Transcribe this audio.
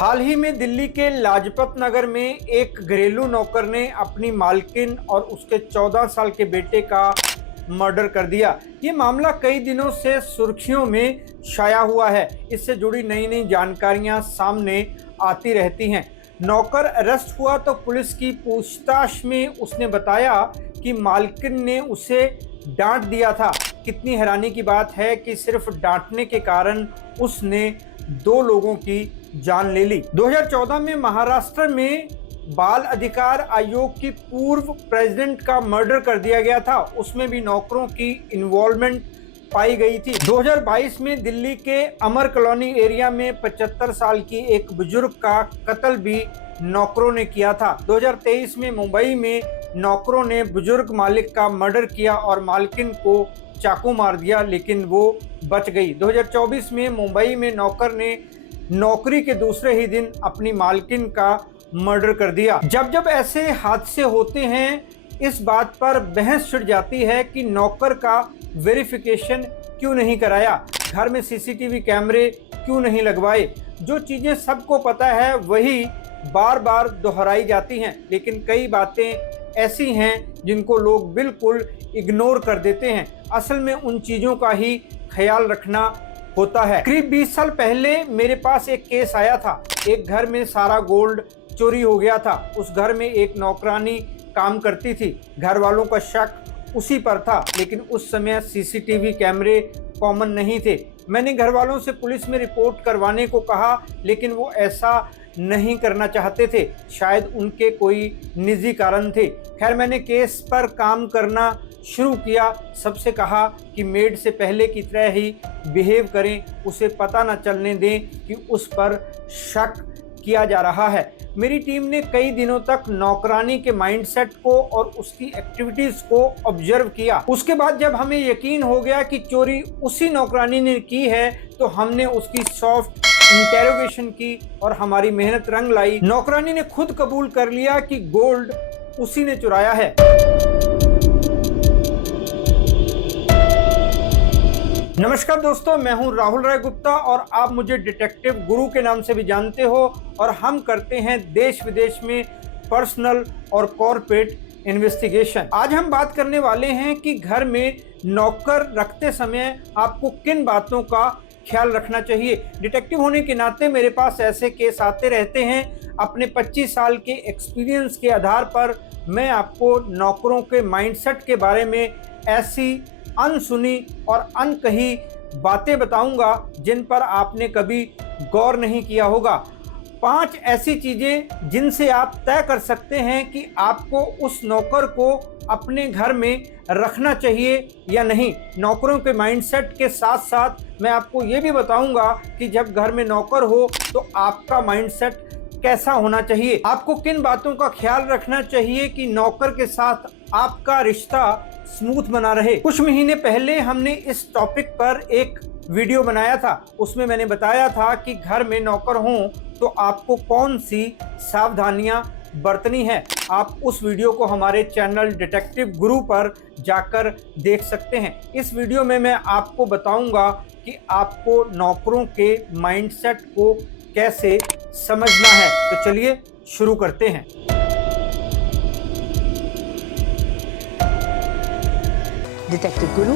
हाल ही में दिल्ली के लाजपत नगर में एक घरेलू नौकर ने अपनी मालकिन और उसके 14 साल के बेटे का मर्डर कर दिया। ये मामला कई दिनों से सुर्खियों में छाया हुआ है। इससे जुड़ी नई नई जानकारियां सामने आती रहती हैं। नौकर अरेस्ट हुआ तो पुलिस की पूछताछ में उसने बताया कि मालकिन ने उसे डांट दिया था। कितनी हैरानी की बात है कि सिर्फ डांटने के कारण उसने 2 लोगों की जान ले ली। 2014 में महाराष्ट्र में बाल अधिकार आयोग की पूर्व प्रेसिडेंट का मर्डर कर दिया गया था। उसमें भी नौकरों की इन्वॉल्वमेंट पाई गई थी। 2022 में दिल्ली के अमर कॉलोनी एरिया में 75 साल की एक बुजुर्ग का कत्ल भी नौकरों ने किया था। 2023 में मुंबई में नौकरों ने बुजुर्ग मालिक का मर्डर किया और मालकिन को चाकू मार दिया, लेकिन वो बच गई। 2024 में मुंबई में नौकर ने नौकरी के दूसरे ही दिन अपनी मालकिन का मर्डर कर दिया। जब जब ऐसे हादसे होते हैं, इस बात पर बहस छिड़ जाती है कि नौकर का वेरिफिकेशन क्यों नहीं कराया, घर में सीसीटीवी कैमरे क्यों नहीं लगवाए। जो चीज़ें सबको पता है वही बार बार दोहराई जाती हैं, लेकिन कई बातें ऐसी हैं जिनको लोग बिल्कुल इग्नोर कर देते हैं। असल में उन चीज़ों का ही ख्याल रखना होता है। करीब 20 साल पहले मेरे पास एक केस आया था। एक घर में सारा गोल्ड चोरी हो गया था। उस घर में एक नौकरानी काम करती थी। घर वालों का शक उसी पर था, लेकिन उस समय सीसीटीवी कैमरे कॉमन नहीं थे। मैंने घर वालों से पुलिस में रिपोर्ट करवाने को कहा, लेकिन वो ऐसा नहीं करना चाहते थे। शायद उनके कोई निजी कारण थे। खैर, मैंने केस पर काम करना शुरू किया। सबसे कहा कि मेड से पहले की तरह ही बिहेव करें, उसे पता न चलने दें कि उस पर शक किया जा रहा है। मेरी टीम ने कई दिनों तक नौकरानी के माइंडसेट को और उसकी एक्टिविटीज को ऑब्जर्व किया। उसके बाद जब हमें यकीन हो गया कि चोरी उसी नौकरानी ने की है, तो हमने उसकी सॉफ्ट इंटेरोगेशन की और हमारी मेहनत रंग लाई। नौकरानी ने खुद कबूल कर लिया कि गोल्ड उसी ने चुराया है। नमस्कार दोस्तों, मैं हूं राहुल राय गुप्ता और आप मुझे डिटेक्टिव गुरु के नाम से भी जानते हो। और हम करते हैं देश विदेश में पर्सनल और कॉर्पोरेट इन्वेस्टिगेशन। आज हम बात करने वाले हैं कि घर में नौकर रखते समय आपको किन बातों का ख्याल रखना चाहिए। डिटेक्टिव होने के नाते मेरे पास ऐसे केस आते रहते हैं। अपने 25 साल के एक्सपीरियंस के आधार पर मैं आपको नौकरों के माइंडसेट के बारे में ऐसी अनसुनी और अनकही बातें बताऊंगा जिन पर आपने कभी गौर नहीं किया होगा। 5 ऐसी चीजें जिनसे आप तय कर सकते हैं कि आपको उस नौकर को अपने घर में रखना चाहिए या नहीं। नौकरों के माइंडसेट के साथ साथ मैं आपको ये भी बताऊंगा कि जब घर में नौकर हो तो आपका माइंडसेट कैसा होना चाहिए। आपको किन बातों का ख्याल रखना चाहिए कि नौकर के साथ आपका रिश्ता स्मूथ बना रहे। कुछ महीने पहले हमने इस टॉपिक पर एक वीडियो बनाया था। उसमें मैंने बताया था कि घर में नौकर हों तो आपको कौन सी सावधानियां बरतनी है। आप उस वीडियो को हमारे चैनल डिटेक्टिव गुरु पर जाकर देख सकते हैं। इस वीडियो में मैं आपको बताऊंगा कि आपको नौकरों के माइंडसेट को कैसे समझना है। तो चलिए शुरू करते हैं। डिटेक्टिव गुरु